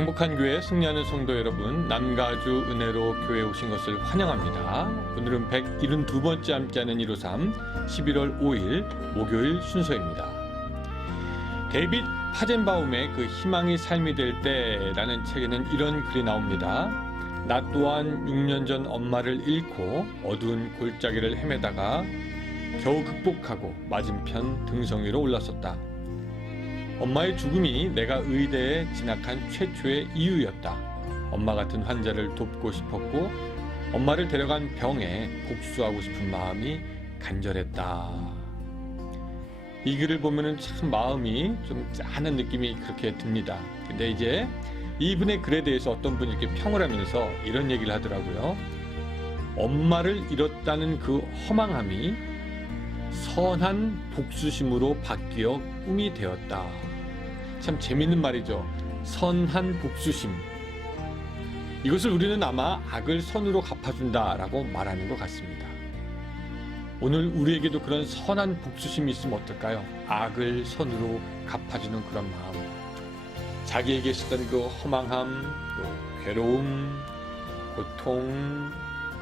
행복한 교회 승리하는 성도 여러분, 남가주 은혜로 교회에 오신 것을 환영합니다. 오늘은 172번째 함께하는 153 11월 5일 목요일 순서입니다. 데이빗 파젠바움의 그 희망이 삶이 될 때라는 책에는 이런 글이 나옵니다. 나 또한 6년 전 엄마를 잃고 어두운 골짜기를 헤매다가 겨우 극복하고 맞은편 등성 위로 올랐었다. 엄마의 죽음이 내가 의대에 진학한 최초의 이유였다. 엄마 같은 환자를 돕고 싶었고 엄마를 데려간 병에 복수하고 싶은 마음이 간절했다. 이 글을 보면은 참 마음이 좀 짠한 느낌이 그렇게 듭니다. 근데 이제 이분의 글에 대해서 어떤 분이 이렇게 평을 하면서 이런 얘기를 하더라고요. 엄마를 잃었다는 그 허망함이 선한 복수심으로 바뀌어 꿈이 되었다. 참 재밌는 말이죠. 선한 복수심. 이것을 우리는 아마 악을 선으로 갚아준다라고 말하는 것 같습니다. 오늘 우리에게도 그런 선한 복수심이 있으면 어떨까요? 악을 선으로 갚아주는 그런 마음. 자기에게 있었던 그 허망함, 또 괴로움, 고통,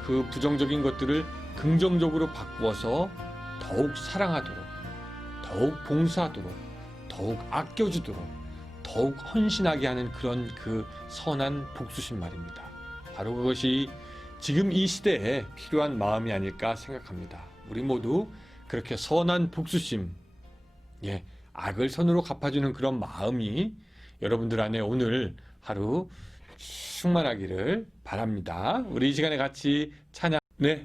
그 부정적인 것들을 긍정적으로 바꾸어서 더욱 사랑하도록, 더욱 봉사하도록, 더욱 아껴주도록, 더욱 헌신하게 하는 그런 그 선한 복수심 말입니다. 바로 그것이 지금 이 시대에 필요한 마음이 아닐까 생각합니다. 우리 모두 그렇게 선한 복수심, 악을 선으로 갚아주는 그런 마음이 여러분들 안에 오늘 하루 충만하기를 바랍니다. 우리 이 시간에 같이 찬양.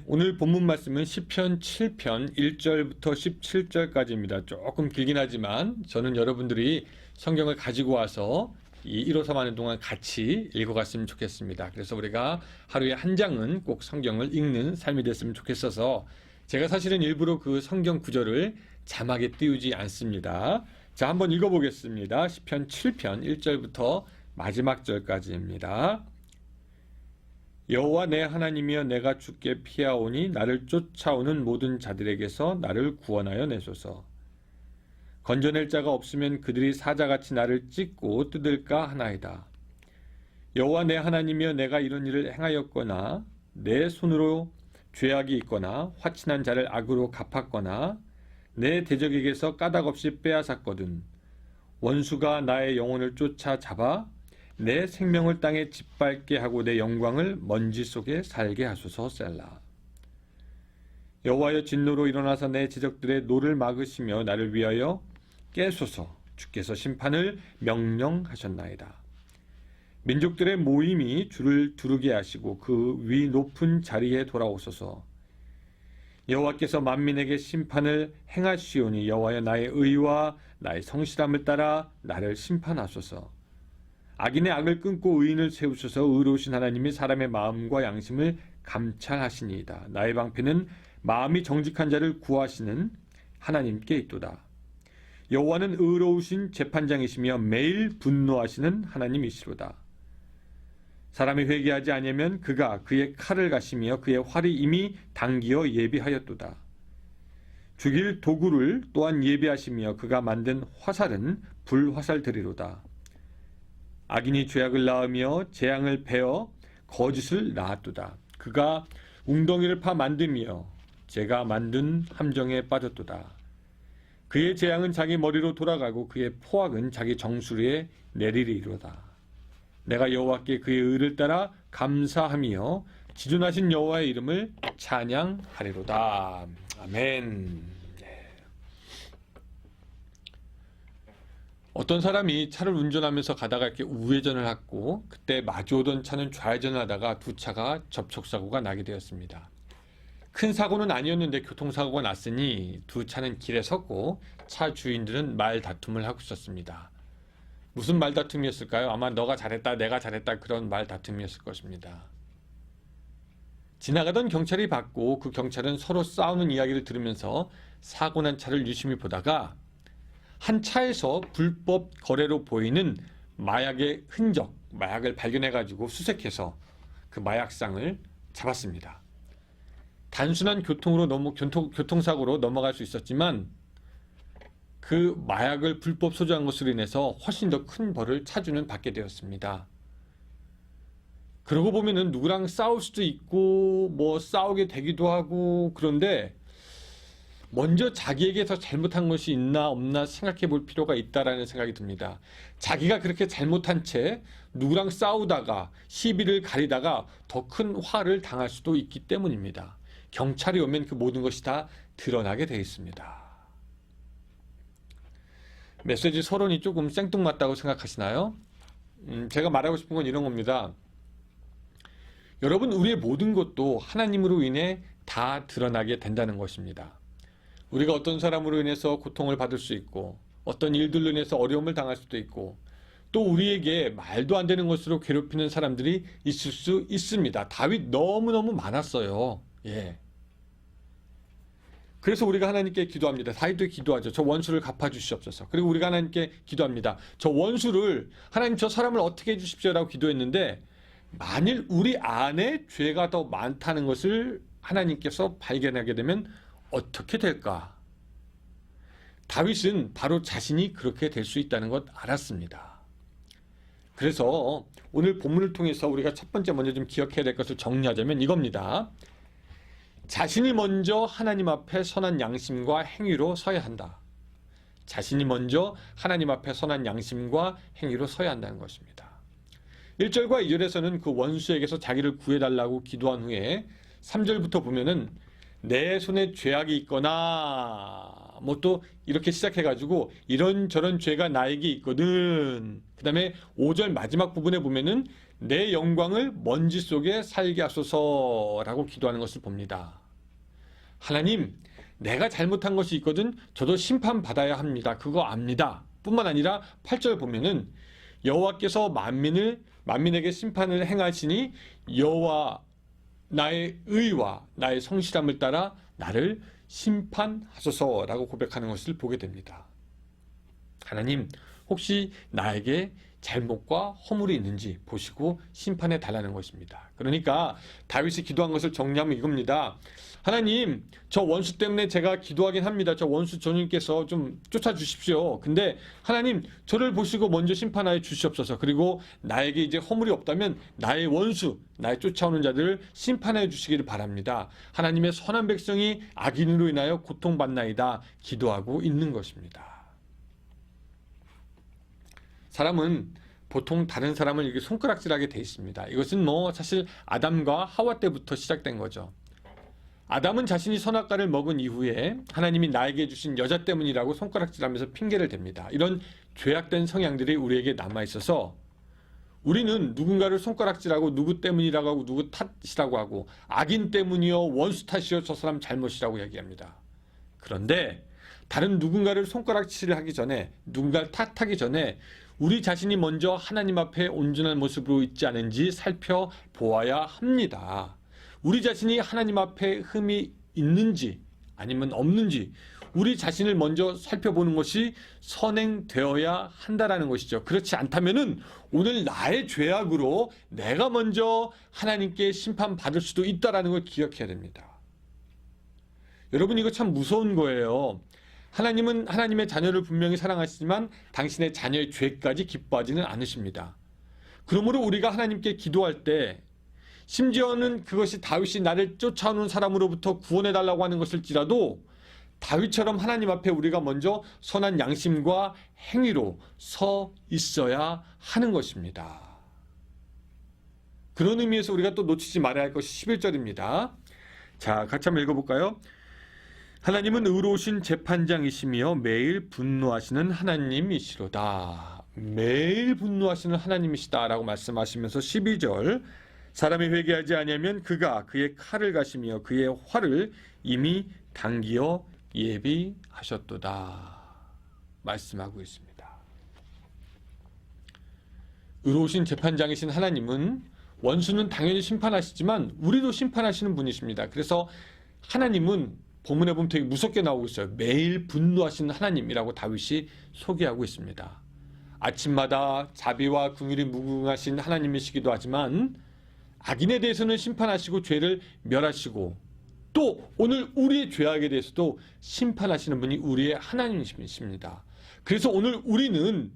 오늘 본문 말씀은 시편 7편 1절부터 17절까지입니다. 조금 길긴 하지만 저는 여러분들이 성경을 가지고 와서 이 153 하는 동안 같이 읽어갔으면 좋겠습니다. 그래서 우리가 하루에 한 장은 꼭 성경을 읽는 삶이 됐으면 좋겠어서 제가 사실은 일부러 그 성경 구절을 자막에 띄우지 않습니다. 자, 한번 읽어보겠습니다. 시편 7편 1절부터 마지막 절까지입니다. 여호와 내 하나님이여 내가 주께 피하오니 나를 쫓아오는 모든 자들에게서 나를 구원하여 내소서. 건져낼 자가 없으면 그들이 사자같이 나를 찢고 뜯을까 하나이다. 여호와 내 하나님이여 내가 이런 일을 행하였거나 내 손으로 죄악이 있거나 화친한 자를 악으로 갚았거나 내 대적에게서 까닭없이 빼앗았거든. 원수가 나의 영혼을 쫓아 잡아 내 생명을 땅에 짓밟게 하고 내 영광을 먼지 속에 살게 하소서. 셀라. 여호와여 진노로 일어나서 내 지적들의 노를 막으시며 나를 위하여 깨소서. 주께서 심판을 명령하셨나이다. 민족들의 모임이 주를 두르게 하시고 그 위 높은 자리에 돌아오소서. 여호와께서 만민에게 심판을 행하시오니 여호와여 나의 의와 나의 성실함을 따라 나를 심판하소서. 악인의 악을 끊고 의인을 세우셔서 의로우신 하나님이 사람의 마음과 양심을 감찰하시니이다. 나의 방패는 마음이 정직한 자를 구하시는 하나님께 있도다. 여호와는 의로우신 재판장이시며 매일 분노하시는 하나님이시로다. 사람이 회개하지 아니하면 그가 그의 칼을 가시며 그의 활이 이미 당기어 예비하였도다. 죽일 도구를 또한 예비하시며 그가 만든 화살은 불화살들이로다. 악인이 죄악을 낳으며 재앙을 베어 거짓을 낳았도다. 그가 웅덩이를 파 만들며 제가 만든 함정에 빠졌도다. 그의 재앙은 자기 머리로 돌아가고 그의 포악은 자기 정수리에 내리리로다. 내가 여호와께 그의 의를 따라 감사하며 지존하신 여호와의 이름을 찬양하리로다. 아멘. 어떤 사람이 차를 운전하면서 가다가 이렇게 우회전을 하고 그때 마주오던 차는 좌회전을 하다가 두 차가 접촉사고가 나게 되었습니다. 큰 사고는 아니었는데 교통사고가 났으니 두 차는 길에 섰고 차 주인들은 말다툼을 하고 있었습니다. 무슨 말다툼이었을까요? 아마 너가 잘했다, 내가 잘했다 그런 말다툼이었을 것입니다. 지나가던 경찰이 봤고 그 경찰은 서로 싸우는 이야기를 들으면서 사고 난 차를 유심히 보다가 한 차에서 불법 거래로 보이는 마약의 흔적, 마약을 발견해가지고 수색해서 그 마약상을 잡았습니다. 단순한 교통사고로 넘어갈 수 있었지만 그 마약을 불법 소지한 것으로 인해서 훨씬 더 큰 벌을 차주는 받게 되었습니다. 그러고 보면은 누구랑 싸울 수도 있고 뭐 싸우게 되기도 하고, 그런데 먼저 자기에게서 잘못한 것이 있나 없나 생각해 볼 필요가 있다라는 생각이 듭니다. 자기가 그렇게 잘못한 채 누구랑 싸우다가 시비를 가리다가 더 큰 화를 당할 수도 있기 때문입니다. 경찰이 오면 그 모든 것이 다 드러나게 되어 있습니다. 메시지 서론이 조금 생뚱맞다고 생각하시나요? 제가 말하고 싶은 건 이런 겁니다. 여러분, 우리의 모든 것도 하나님으로 인해 다 드러나게 된다는 것입니다. 우리가 어떤 사람으로 인해서 고통을 받을 수 있고, 어떤 일들로 인해서 어려움을 당할 수도 있고, 또 우리에게 말도 안 되는 것으로 괴롭히는 사람들이 있을 수 있습니다. 다윗 너무너무 많았어요. 예. 그래서 우리가 하나님께 기도합니다. 다윗도 기도하죠. 저 원수를 갚아주시옵소서. 그리고 우리가 하나님께 기도합니다. 저 원수를, 하나님 저 사람을 어떻게 해주십시오라고 기도했는데, 만일 우리 안에 죄가 더 많다는 것을 하나님께서 발견하게 되면 어떻게 될까? 다윗은 바로 자신이 그렇게 될 수 있다는 것 알았습니다. 그래서 오늘 본문을 통해서 우리가 첫 번째 먼저 좀 기억해야 될 것을 정리하자면 이겁니다. 자신이 먼저 하나님 앞에 선한 양심과 행위로 서야 한다. 자신이 먼저 하나님 앞에 선한 양심과 행위로 서야 한다는 것입니다. 1절과 2절에서는 그 원수에게서 자기를 구해달라고 기도한 후에 3절부터 보면은 내 손에 죄악이 있거나 뭐 또 이렇게 시작해가지고 이런저런 죄가 나에게 있거든. 그 다음에 5절 마지막 부분에 보면은 내 영광을 먼지 속에 살게 하소서라고 기도하는 것을 봅니다. 하나님, 내가 잘못한 것이 있거든. 저도 심판받아야 합니다. 그거 압니다. 뿐만 아니라 8절 보면은 여호와께서 만민에게 심판을 행하시니 여호와 나의 의와 나의 성실함을 따라 나를 심판하소서라고 고백하는 것을 보게 됩니다. 하나님, 혹시 나에게 잘못과 허물이 있는지 보시고 심판해 달라는 것입니다. 그러니까 다윗이 기도한 것을 정리하면 이겁니다. 하나님, 저 원수 때문에 제가 기도하긴 합니다. 저 원수 주님께서 좀 쫓아주십시오. 근데 하나님, 저를 보시고 먼저 심판하여 주시옵소서. 그리고 나에게 이제 허물이 없다면 나의 원수, 나의 쫓아오는 자들을 심판해 주시기를 바랍니다. 하나님의 선한 백성이 악인으로 인하여 고통받나이다 기도하고 있는 것입니다. 사람은 보통 다른 사람을 이렇게 손가락질하게 돼 있습니다. 이것은 뭐 사실 아담과 하와 때부터 시작된 거죠. 아담은 자신이 선악과를 먹은 이후에 하나님이 나에게 주신 여자 때문이라고 손가락질하면서 핑계를 댑니다. 이런 죄악된 성향들이 우리에게 남아있어서 우리는 누군가를 손가락질하고 누구 때문이라고 하고 누구 탓이라고 하고 악인 때문이요, 원수 탓이요, 저 사람 잘못이라고 얘기합니다. 그런데 다른 누군가를 손가락질을 하기 전에, 누군가를 탓하기 전에 우리 자신이 먼저 하나님 앞에 온전한 모습으로 있지 않은지 살펴보아야 합니다. 우리 자신이 하나님 앞에 흠이 있는지 아니면 없는지 우리 자신을 먼저 살펴보는 것이 선행되어야 한다라는 것이죠. 그렇지 않다면은 오늘 나의 죄악으로 내가 먼저 하나님께 심판받을 수도 있다라는 걸 기억해야 됩니다. 여러분, 이거 참 무서운 거예요. 하나님은 하나님의 자녀를 분명히 사랑하시지만 당신의 자녀의 죄까지 기뻐하지는 않으십니다. 그러므로 우리가 하나님께 기도할 때, 심지어는 그것이 다윗이 나를 쫓아오는 사람으로부터 구원해달라고 하는 것일지라도 다윗처럼 하나님 앞에 우리가 먼저 선한 양심과 행위로 서 있어야 하는 것입니다. 그런 의미에서 우리가 또 놓치지 말아야 할 것이 11절입니다. 자, 같이 한번 읽어볼까요? 하나님은 의로우신 재판장이시며 매일 분노하시는 하나님이시로다. 매일 분노하시는 하나님이시다라고 말씀하시면서 12절, 사람이 회개하지 아니하면 그가 그의 칼을 가시며 그의 활을 이미 당기어 예비하셨도다 말씀하고 있습니다. 의로우신 재판장이신 하나님은 원수는 당연히 심판하시지만 우리도 심판하시는 분이십니다. 그래서 하나님은 본문에 보면 되게 무섭게 나오고 있어요. 매일 분노하시는 하나님이라고 다윗이 소개하고 있습니다. 아침마다 자비와 긍휼이 무궁하신 하나님이시기도 하지만 악인에 대해서는 심판하시고 죄를 멸하시고 또 오늘 우리의 죄악에 대해서도 심판하시는 분이 우리의 하나님이십니다. 그래서 오늘 우리는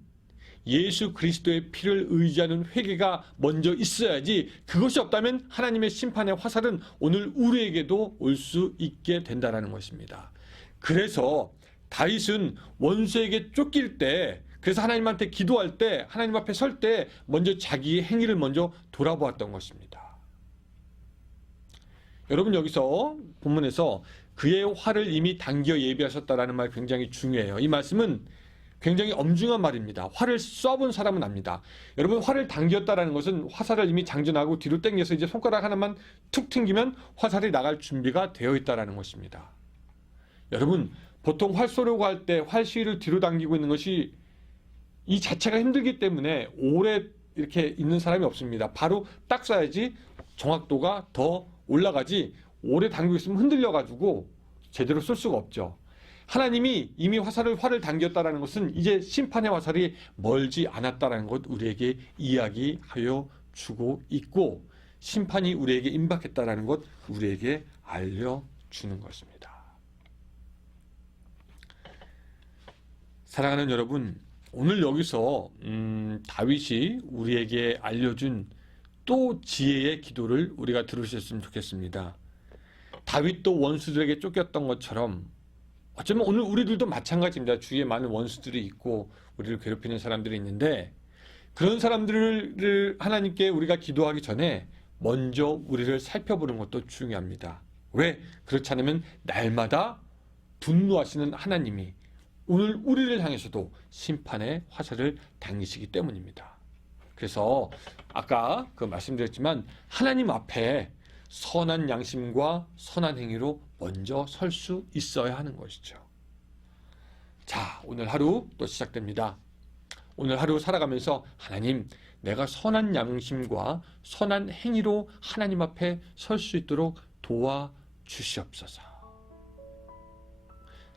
예수 그리스도의 피를 의지하는 회개가 먼저 있어야지, 그것이 없다면 하나님의 심판의 화살은 오늘 우리에게도 올 수 있게 된다는 것입니다. 그래서 다윗은 원수에게 쫓길 때, 그래서 하나님한테 기도할 때, 하나님 앞에 설 때 먼저 자기의 행위를 먼저 돌아보았던 것입니다. 여러분, 여기서 본문에서 그의 활을 이미 당겨 예비하셨다라는 말 굉장히 중요해요. 이 말씀은 굉장히 엄중한 말입니다. 활을 쏴본 사람은 압니다. 여러분, 활을 당겼다라는 것은 화살을 이미 장전하고 뒤로 당겨서 이제 손가락 하나만 툭 튕기면 화살이 나갈 준비가 되어 있다라는 것입니다. 여러분, 보통 활 쏘려고 할 때 활시위를 뒤로 당기고 있는 것이 이 자체가 힘들기 때문에 오래 이렇게 있는 사람이 없습니다. 바로 딱 쏴야지 정확도가 더 올라가지, 오래 당기고 있으면 흔들려가지고 제대로 쏠 수가 없죠. 하나님이 이미 활을 당겼다라는 것은 이제 심판의 화살이 멀지 않았다라는 것 우리에게 이야기하여 주고 있고, 심판이 우리에게 임박했다라는 것 우리에게 알려주는 것입니다. 사랑하는 여러분, 오늘 여기서 다윗이 우리에게 알려준 또 지혜의 기도를 우리가 들으셨으면 좋겠습니다. 다윗도 원수들에게 쫓겼던 것처럼 어쩌면 오늘 우리들도 마찬가지입니다. 주위에 많은 원수들이 있고 우리를 괴롭히는 사람들이 있는데, 그런 사람들을 하나님께 우리가 기도하기 전에 먼저 우리를 살펴보는 것도 중요합니다. 왜? 그렇지 않으면 날마다 분노하시는 하나님이 오늘 우리를 향해서도 심판의 화살을 당기시기 때문입니다. 그래서 아까 말씀드렸지만 하나님 앞에 선한 양심과 선한 행위로 먼저 설 수 있어야 하는 것이죠. 자, 오늘 하루 또 시작됩니다. 오늘 하루 살아가면서 하나님, 내가 선한 양심과 선한 행위로 하나님 앞에 설 수 있도록 도와주시옵소서.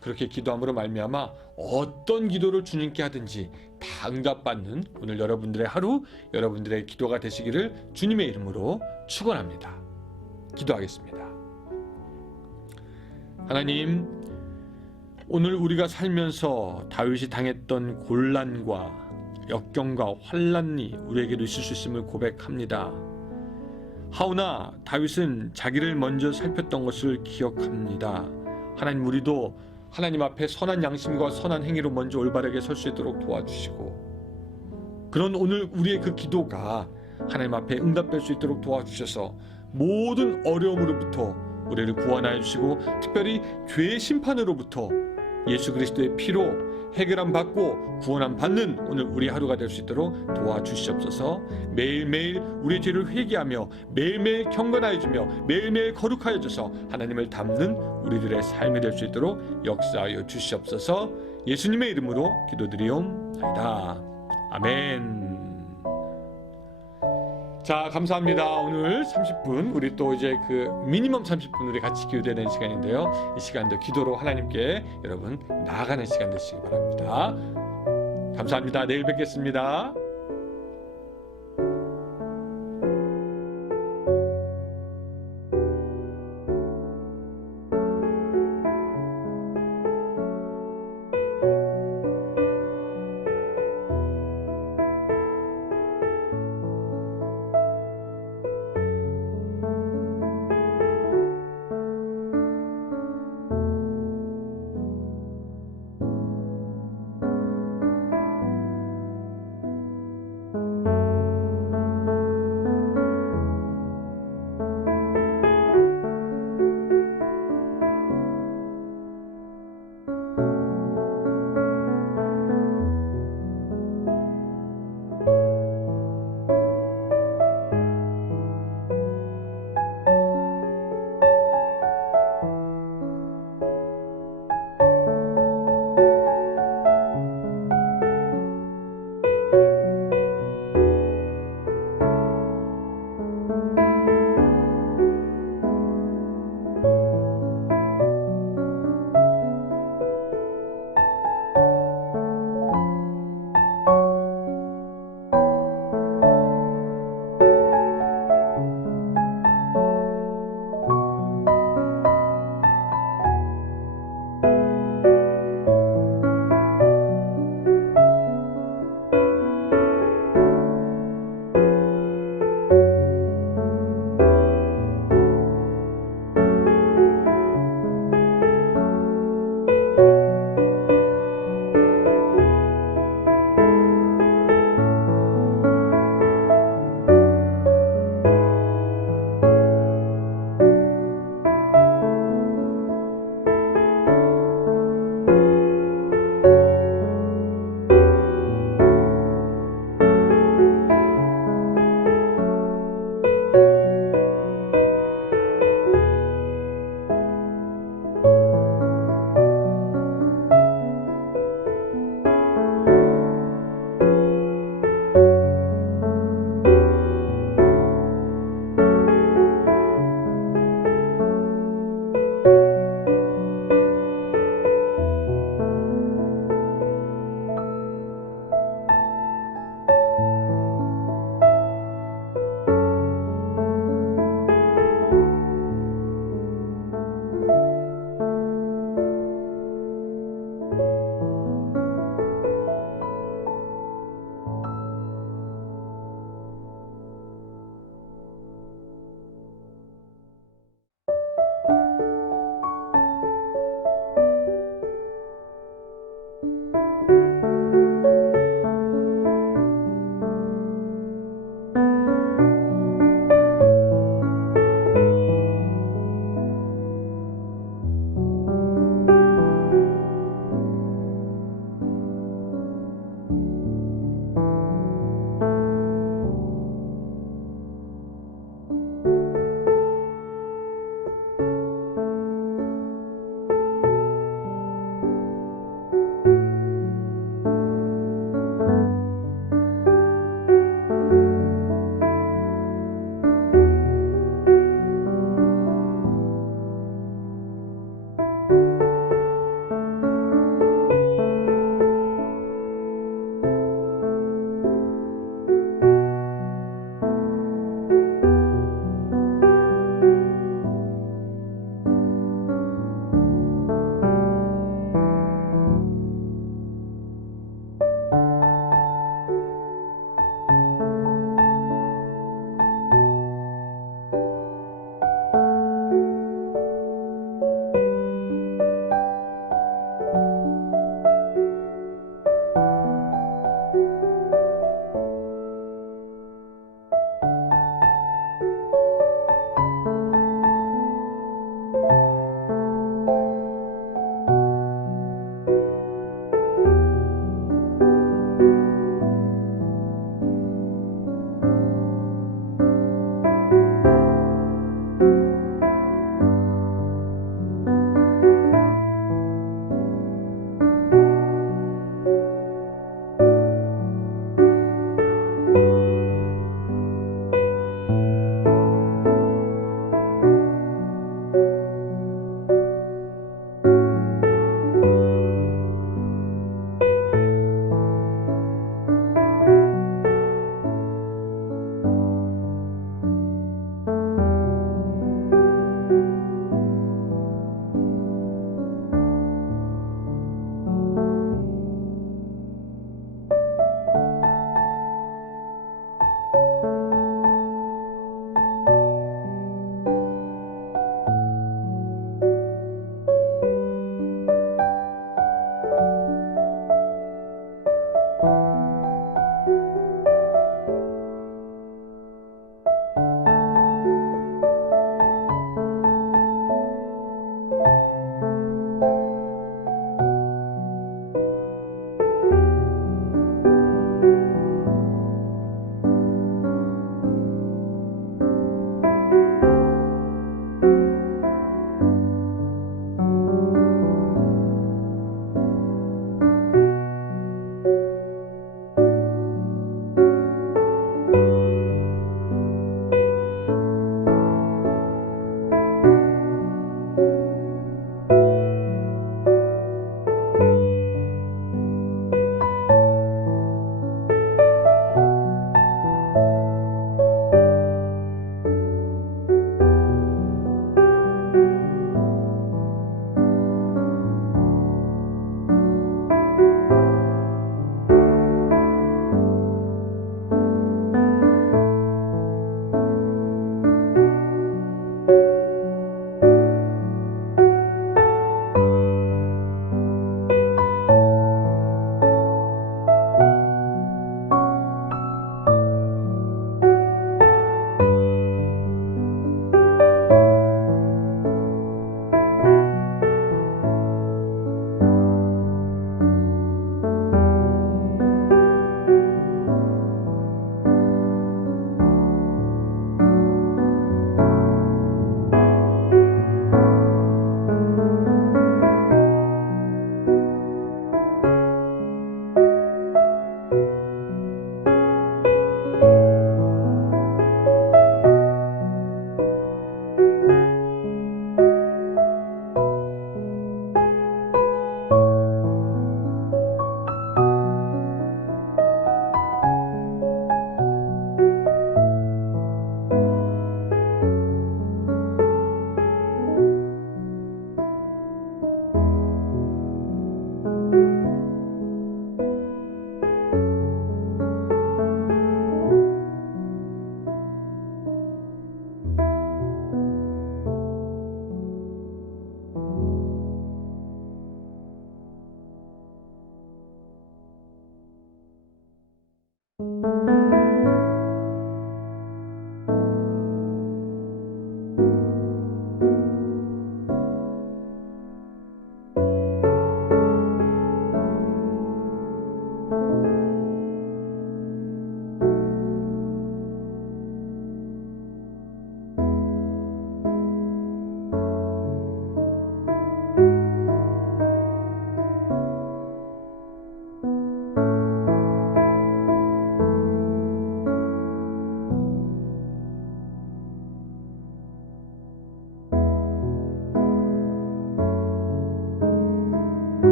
그렇게 기도함으로 말미암아 어떤 기도를 주님께 하든지 다 응답받는 오늘 여러분들의 하루, 여러분들의 기도가 되시기를 주님의 이름으로 축원합니다. 기도하겠습니다. 하나님, 오늘 우리가 살면서 다윗이 당했던 곤란과 역경과 환난이 우리에게도 있을 수 있음을 고백합니다. 하오나 다윗은 자기를 먼저 살폈던 것을 기억합니다. 하나님, 우리도 하나님 앞에 선한 양심과 선한 행위로 먼저 올바르게 설 수 있도록 도와주시고, 그런 오늘 우리의 그 기도가 하나님 앞에 응답될 수 있도록 도와주셔서 모든 어려움으로부터 우리를 구원하여 주시고, 특별히 죄의 심판으로부터 예수 그리스도의 피로 해결함 받고 구원함 받는 오늘 우리 하루가 될 수 있도록 도와주시옵소서. 매일매일 우리의 죄를 회개하며 매일매일 경건하여 주며 매일매일 거룩하여 줘서 하나님을 닮는 우리들의 삶이 될 수 있도록 역사하여 주시옵소서. 예수님의 이름으로 기도드리옵나이다. 아멘. 자, 감사합니다. 오늘 30분 우리 또 이제 미니멈 30분 우리 같이 기도되는 시간인데요. 이 시간도 기도로 하나님께 여러분 나아가는 시간 되시기 바랍니다. 감사합니다. 내일 뵙겠습니다.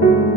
주